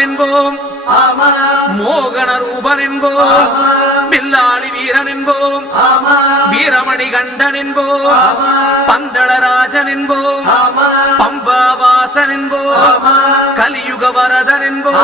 ரூபன் என்போம், மோகன ரூபன் என்போம், பில்லாளி வீரன் என்போம், வீரமணி கண்டன் என்போம், பந்தளராஜன் என்போம், பம்பாவாசன் என்போம், கலியுக வரதன் என்போம்.